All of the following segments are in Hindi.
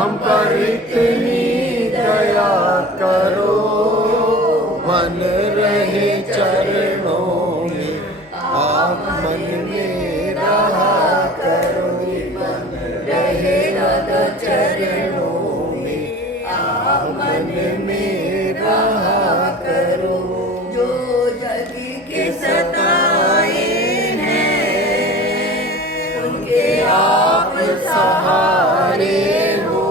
हम पर इतनी दया करो, मन रहे चरणों में, आप मन में रहा करो, मन रहेगा चरणों में, आप मन में रहा करो। जो जग के सताए हैं, उनके आप सहारे हो।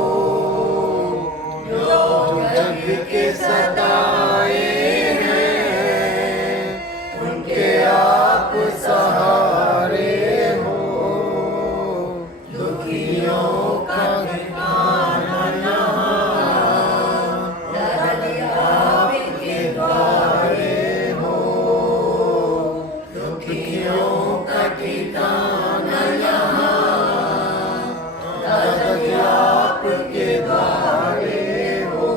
जो जग के सताए हैं, उनके आप सहारे हो। दुखियों का ठिकाना आपके द्वारे हो, दुखियों का ठिकाना दादाजी आपके द्वारे हो।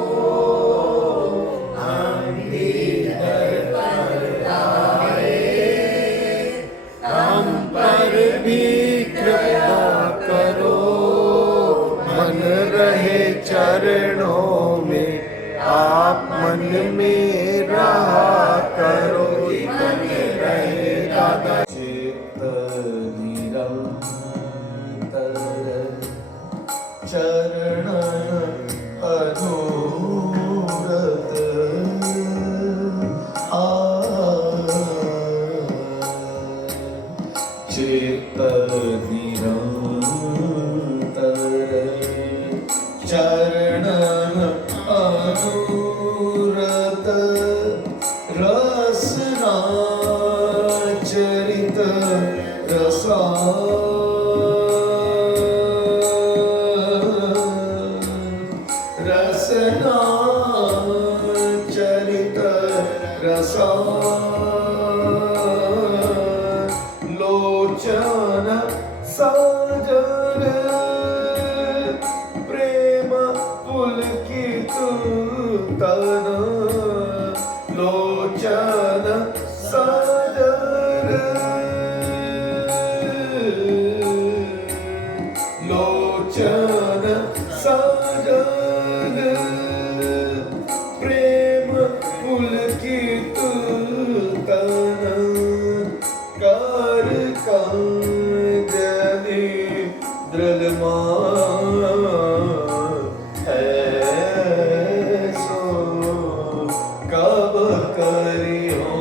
हम भी दर पर आए, हम पर भी कृपा करो, मन रहे चरणों में, आप मन में रहा करो, मन रहे दादा। चित्त निरंतर चरण अधूरत चित्त निरंतर चरण अधूरत रसना चरित रसा रसना चरित रसा लोचन साजन प्रेम पुलकित तन लोचन साजन लोचन साजन प्रेम पुलकित तन कर कंजनी द्रलमा है सो कब करियो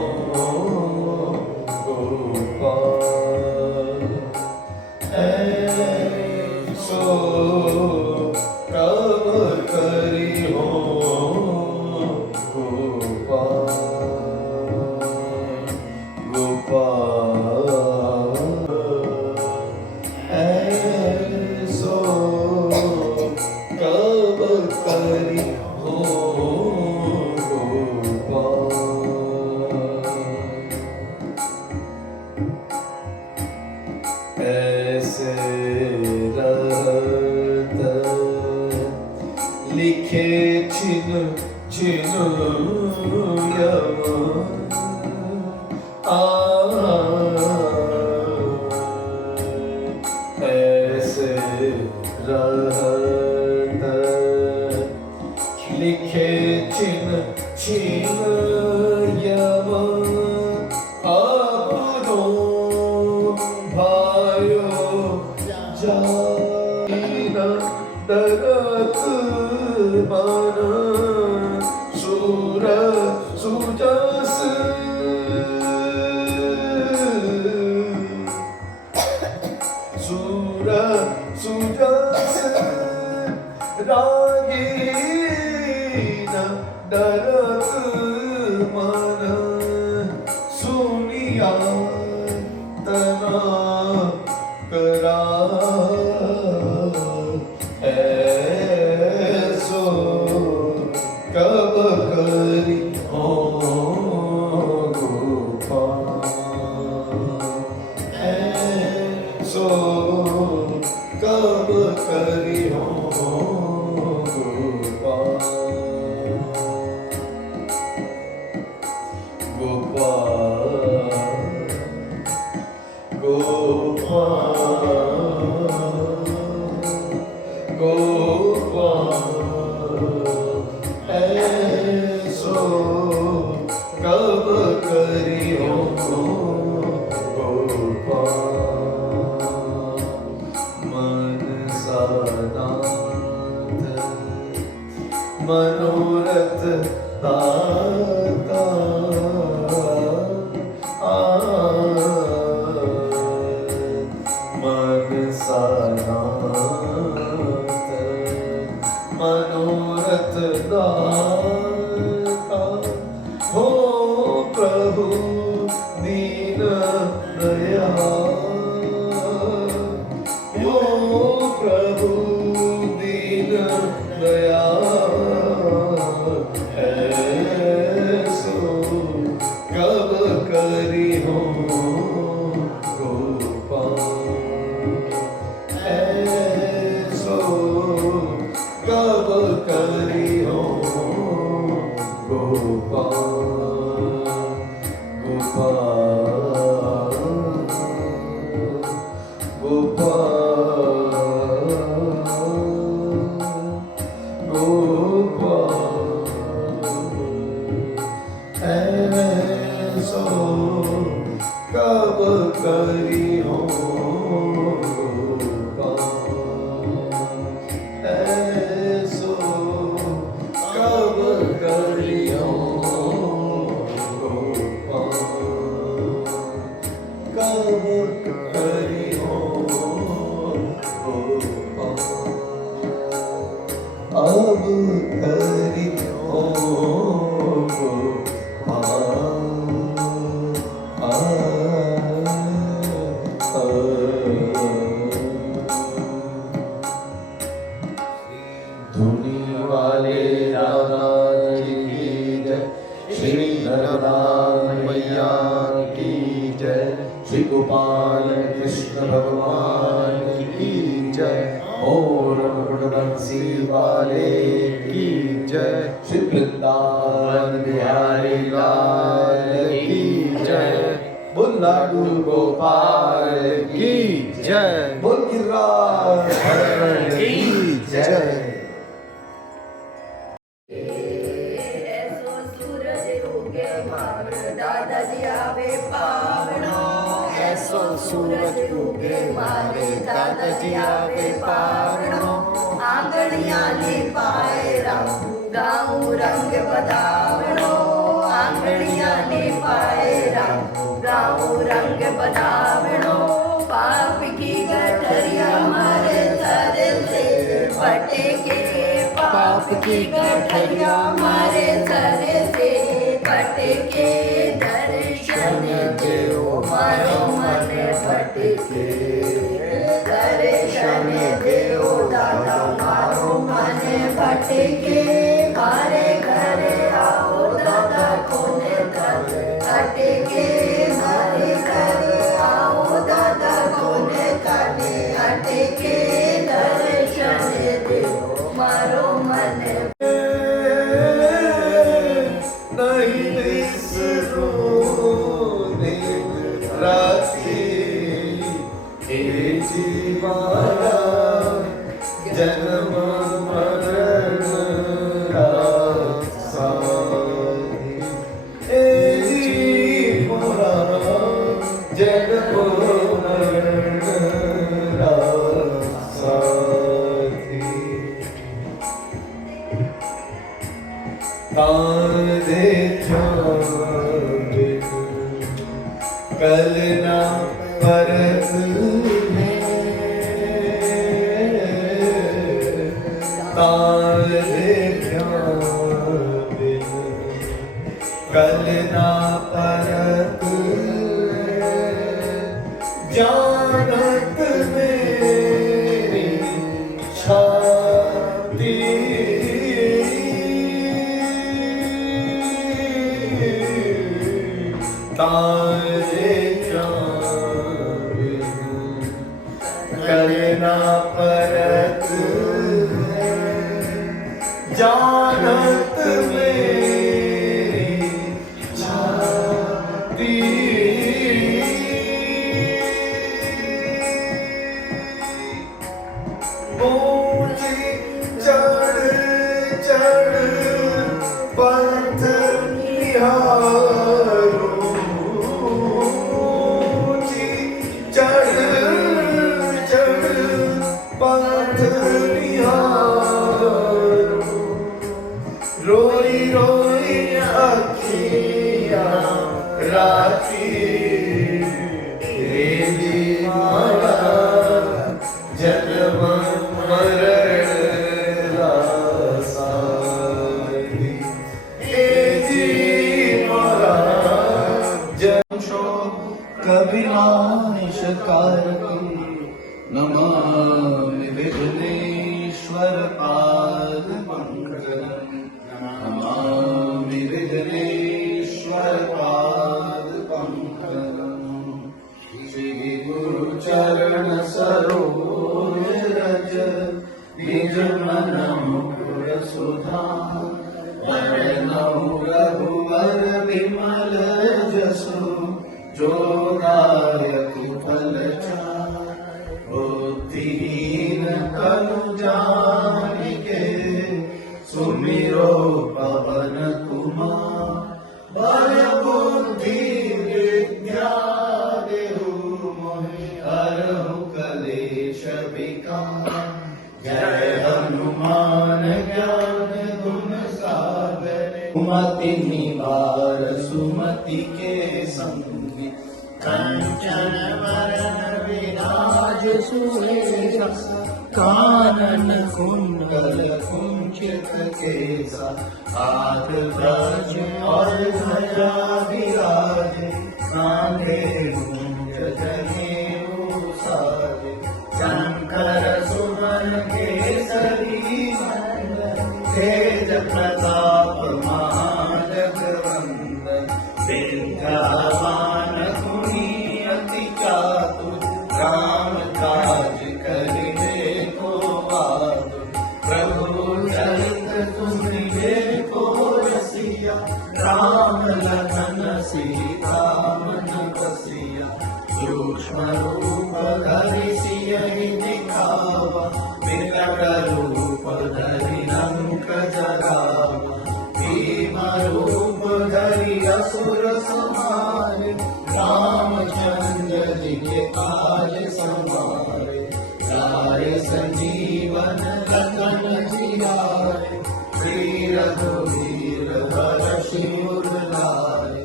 गोपाल है सो कब करियो गोपाल गोपाल ऐसो कब करी हो गोपाल। ऐसे रहत लिखे छिन छिन यमन ऐसे रहत लिखे छिन छिन यमन अपनो भायो जाना दरत मन सूर सुजस सूर सुजस रागीन डरत मन सुनिया तना करा ऐसो कब करी हो गोपाल ऐसो कब करी हो गोपाल गोपाल गोपाल सानाथ मनोरथ दाता मन सानाथ मनोरथ दाता हो प्रभु दीन दयाल हो प्रभु दीन दयाल ऐसो कब करी हो गोपाल ऐसो कब करी हो गोपाल गोपाल गोपाल गोपाल ऐसो कब करी हो गोपाल ऐसो कब करी हो गोपाल कब करी हो गोपाल अब करी हो धुनी वाले राधा जी की जय, श्री नरदान मैया की जय, श्री गोपाल कृष्ण भगवान की जय, और बंसी वाले की जय, श्री वृंदावन बिहारी लाल की जय, बोल लाडू गोपाल की जय, बोल गिरिराज की जय। ऐसो सूरज उगे मार दादाजी आवे पावनो ऐसो सूरज उगे मारे दादाजी आवे पावनो आंगणिया पाए राम गाँव रंग बदावनो आंगणिया पाए राम गाँव रंग बदावनो पाप की गठरिया मारे सर से पटेके पाप की गठरिया मारे सर से पटेके दर्शन देव मारो मन पटेके दर्शन देव दादा मारो मन पटेके मारे घरे आओ दादा कोने अटेके मारे घरे आओ दादा कोने काटे अटेके दर्शन देव मारो मन नहीं बिसरो दिन राति हे जीवाला जन्म मरण साथी हे जीवाला जन्म मरण साथी तारे कल ना परत तारे कल ना परत जानत मेरी छाती तारे कलना परत जानत मेरी छाती ऊंची चढ़ चढ़ पंथ निहारो ऊंची चढ़ चढ़ पंथ निज मन मुकुर सुधार वरनऊ रघुवर विमल जसु जो दायक फल चार बुद्धिहीन तनु जानिके सुमिरो पवन कुमार बल बुद्धि विद्या देहु मोहि हरहु कलेश विकार जय हनुमान ज्ञान गुण सागर सुमति निवार सुमति के संगी कंचन वरण विराज सुरेश कानन कुंडल कुंचित केसा हाथ ब्रज और ध्वजा विराजे कांधे कुंज जनेऊ साजे शंकर सुमन केसरी तेज प्रताप महाजगवंदन विद्यावान गुणी अति चातुर राम काज करिबे को बहादुर प्रभु चरित्र सुनिबे को रसिया राम लखन सीता मन बसिया सूक्ष्म रूप धरि सियहि दिखावा विकट रूप धरि लंक जरावा भीम रूप धरि असुर संहारे रामचंद्र जी के काज संवारे लाए संजीवन लखन जियारे श्री रघुवीर हर शिवर लाए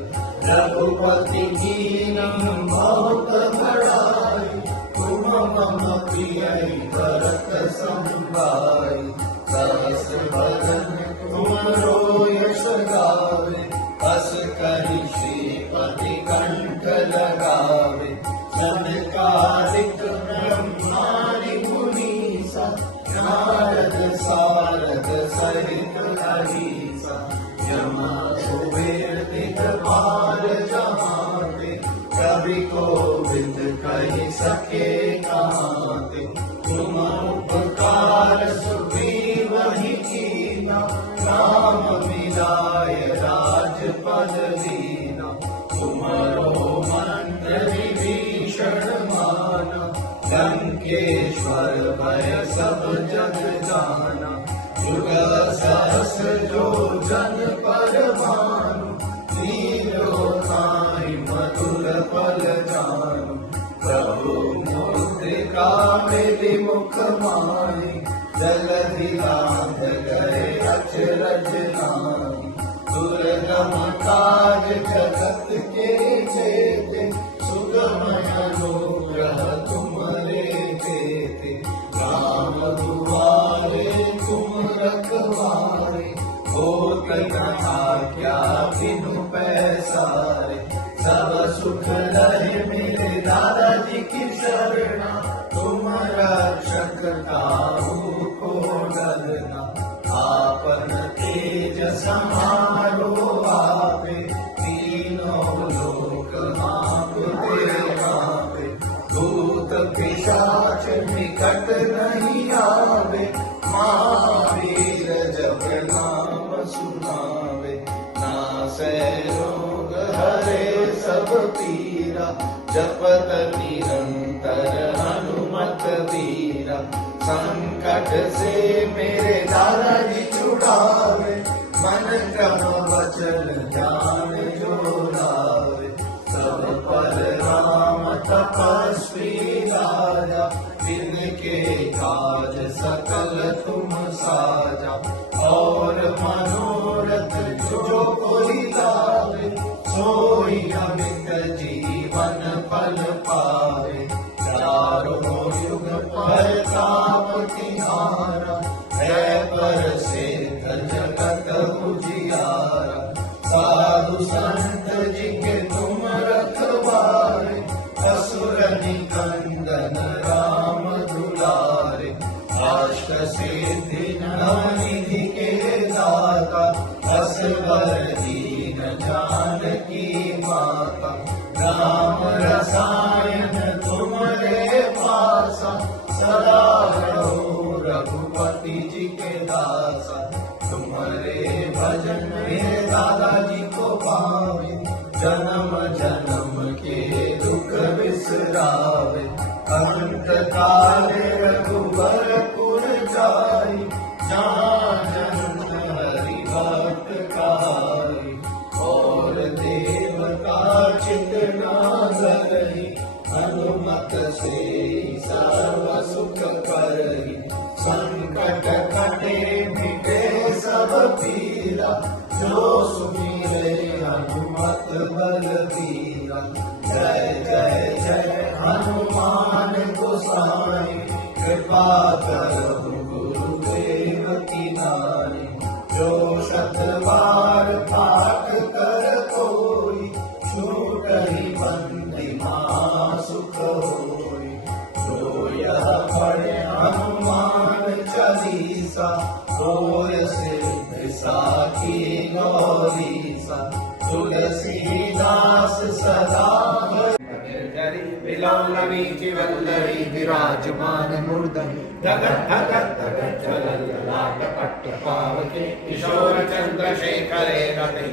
रघुपति कीनम बहुत बड़ाई तुम मम प्रिय भरत संभाई सहस बदन तुमरो यश गावे हस करि श्रीपति कंठ लगावे संकालिक ब्रह्मादि मुनीसा नारद सारद सहित अहिसा यमा कुबेर दिखपाल जहाते कवि कोविद कहि सके कहाते तुम उपकार सुग्रीव ही कीना राम मिलाय राजपद दीना तुम्हारो मंत्र विभीषण माना लंकेश्वर भय सब जग जाना जुग सहस जो जन पर भानु लीलो ताहि मधुर पल जानु प्रभु मुद्रिका मेलि मुख माहि जलधि लांघ गए अचरज नाहि दुर्गम काज जगत के जेते सुगम अनुग्रह तुम्हारे देते राम दुआरे तुम रखवारे होत न आज्ञा बिनु पैसारे सब सुख लहे मेरे दादा जी की शरणा तुम रक्षक काहू को डरना आपन तेज समारो आपे तीनों लोक आपके आपे भूत पिशाच निकट नहीं आवे महावीर जब नाम सुनावे नासै रोग हरे सब पीरा जपत निरंतर हनुमत वीरा संकट से मेरे दादाजी छुड़ावे मन क्रम वचन ध्यान जो लावे सब पर राम तपस्वी राजा जिनके काज सकल तुम साजा और मनोरथ जो कोई लावे सोई अमित जीवन फल पावे चारों युग प्रताप तिहारा है पर सिद्ध जगत उजियारा साधु संत जी के तुम रखवारे असुर निकंदन राम दुलारे अष्ट सिद्धि नवनिधि के दाता असवर दीन जानकी माता राम रसायन तुम्हारे पासा सदा रहो रघुपति जी के दासा, तुम्हारे भजन में दादाजी को पावे, जन्म जन्म के दुख बिसरावे। अनंत काल रघुबरपुर जाई, जहाँ जन्म हरि भक्त कहाई। और देवता चित न धरहि, हनुमत से सर्व सुख करहि। संकट कटे मिटे सब पीरा, जो सुमिरे हनुमत बलबीरा। जय जय जय हनुमान गोसाई, कृपा करहु गुरुदेव की नाई। जो शतवार पाठ कर कोई, छूटहि बंदी महासुख होई। जो यह पढ़े हनुमान चालीसा, होय सिद्धि साखी गौरीसा। तुलसीदास सदा बिलौलवीचि वल्लरी, विराजमान मूर्धनि धगत धगत धगत ज्वलन ललाट पट्ट पावके। किशोर चंद्रशेखरे रति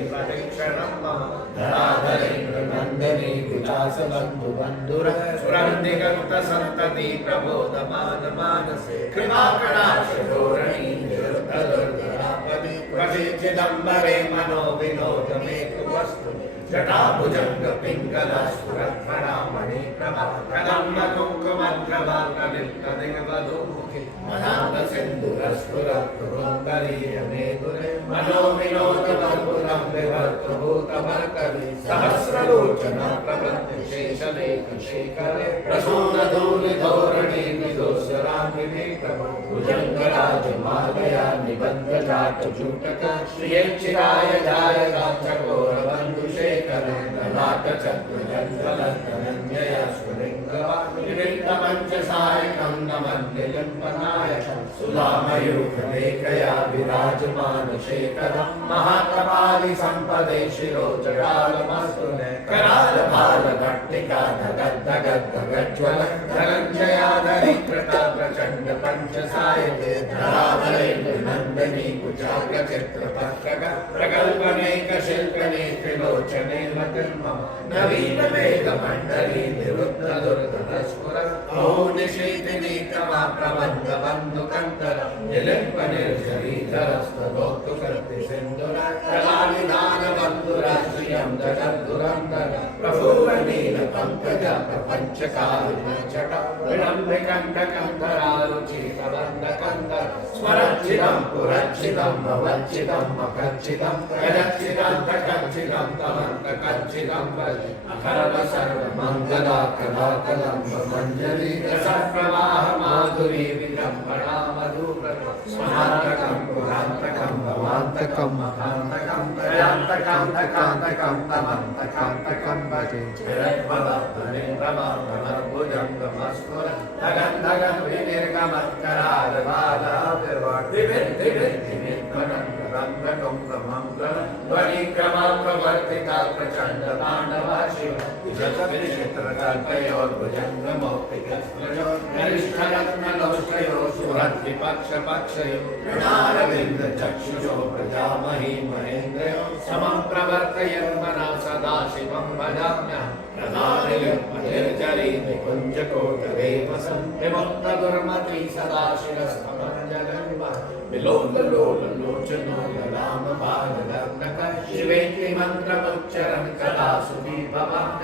क्षणं मम, धराधरेन्द्र नंदनी विलास बंधु बंधुर। सुरंदिगंत संतति प्रबोधमान मानसे, कृपा कटाक्ष धोरणी निरुद्धरापदि। वशे चिदंबरे मनो विनोद मेतु वस्तु, जटाभुजंग पिंगला सुरत्नरामणि प्रभा। कदम्ब कुंकुमद्रवा कलिप्त दिग्वधूमुखि, मदान्त सिन्धुरस्फुरत्तुरुन्दरी मेघुरे। मनो विनोद मधुरं विभक्त भूतभर्तरि, सहस्रलोचना प्रवृत्ति शेषलेख शेखरे। प्रसूनधूलि धोरणी विदोषराङ्गिनी प्रभो, भुजङ्गराज मालया निबन्ध जाट जूटक। श्रियेच्छिराय जाय चकोर बन्धु शेखर, ललाट चक्र जन्मलन्तनञ्जय स्फुलिङ्गवा। विविक्त पञ्च सायकं नमन्निलिम्पनायकं, सुधामयूख लेखया विराजमान शेखरं। महाकपालि सम्पदे शिरो जटालमस्तुले, कराल भाल भट्टिका धगद् धगद् धगज्ज्वल। धनञ्जयाधरी कृता प्रचण्ड पञ्च सायके, धराधरेन्द्र नन्दिनी कुचाग्र चित्रपत्रक। प्रकल्पनेक शिल्पने त्रिलोचने मतिर्मम, नवीन मेघ मण्डली निरुद्ध दुर्धरस्फुर। अहो निशीथिनी क्रमा प्रबन्ध बन्धु कंतर, निलिम्प निर्झरीधरस्तदोक्तु कर्ति सिन्धुर। कलानिधान बन्धुरा श्रियं जगद्धुरन्धर, प्रफुल्ल नील पंकज प्रपञ्च कारुण्यचट। विलम्बि कंठ कंधरारुचि प्रबन्ध कंधर, स्वरच्छिदं पुरच्छिदं भवच्छिदं मखच्छिदं। गजच्छिदं तकच्छिदं तमन्त कच्छिदं वै। अखरव सर्व मंगला कला कलंब मंजरी, रसप्रवाह माधुरी विडम्बना मधुकर। स्वान्तकं पुरान्तकं भवान्तकं महान्तकं, त्रयान्तकं तकान्तकं तमन्तकान्तकं भजे। विरत्वदत्तनिन्द्रमानमर्भुजङ्गमस्फुर, धगन् धगन् विनिर्गमत्करालबालाभिर्वाट्। विविद् विविद् विविद्वनन्तरङ्गटुङ्गमङ्गल, ध्वनिक्रमां प्रवर्तिता प्रचण्ड ताण्डवा शिव। विचित्रकल्पयोर्भुजङ्गमौक्तिकस्पृशो, गरिष्ठरत्नलोष्टयो सुहृद्विपक्षपक्षयो। ऋणारविन्द चक्षुषो प्रजामहि महेन्द्रयो, समं प्रवर्तयन् मनः सदा शिवं भजाम्यहम्। प्रधानयुग्मनिर्जरी निकुञ्जकोटरेव सन्, विमुक्त दुर्मती सदा शिरस्तमञ्जलन्वः। विलोललोललोचनो ललामबालनर्तक, शिवेति मन्त्रमुच्चरन् कदा सुदीपवान्।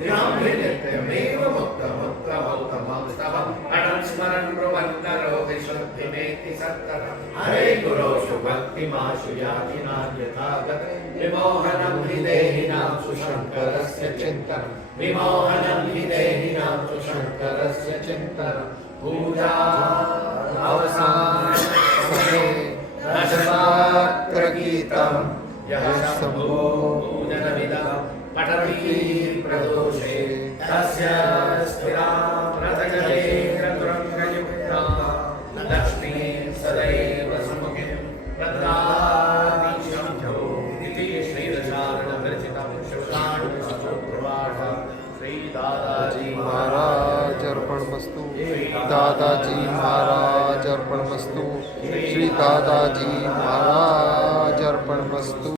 ध्यां नित्यमेव मुक्तमुक्तमौतमं स्तवम्, अटन् स्मरन् ब्रुवन्नरो विशुद्धिमेति सत्तरम्। हरे गुरोषु भक्तिमाशु यातिनान्यथा गते, विमोहनं हि देहिनां सुशङ्करस्य चिन्तनं। विमोहनं हि देहिनां सुशङ्करस्य चिन्तनं। पूजा अवसाने दशवाक्यगीतं, यः शम्भो पूजनमिदं पठति प्रदोषे। तस्य स्थिरां रथगते क्रतुरङ्गयुक्ता, लक्ष्मीः सदैव सुमुखे भद्राति शम्भो। इति श्रीरसारणविरचितं शुक्लाण्डस्तोत्रपाठं श्री दादाजी महाराज अर्पणमस्तु। दादाजी महाराज अर्पणमस्तु। श्री दादाजी महाराज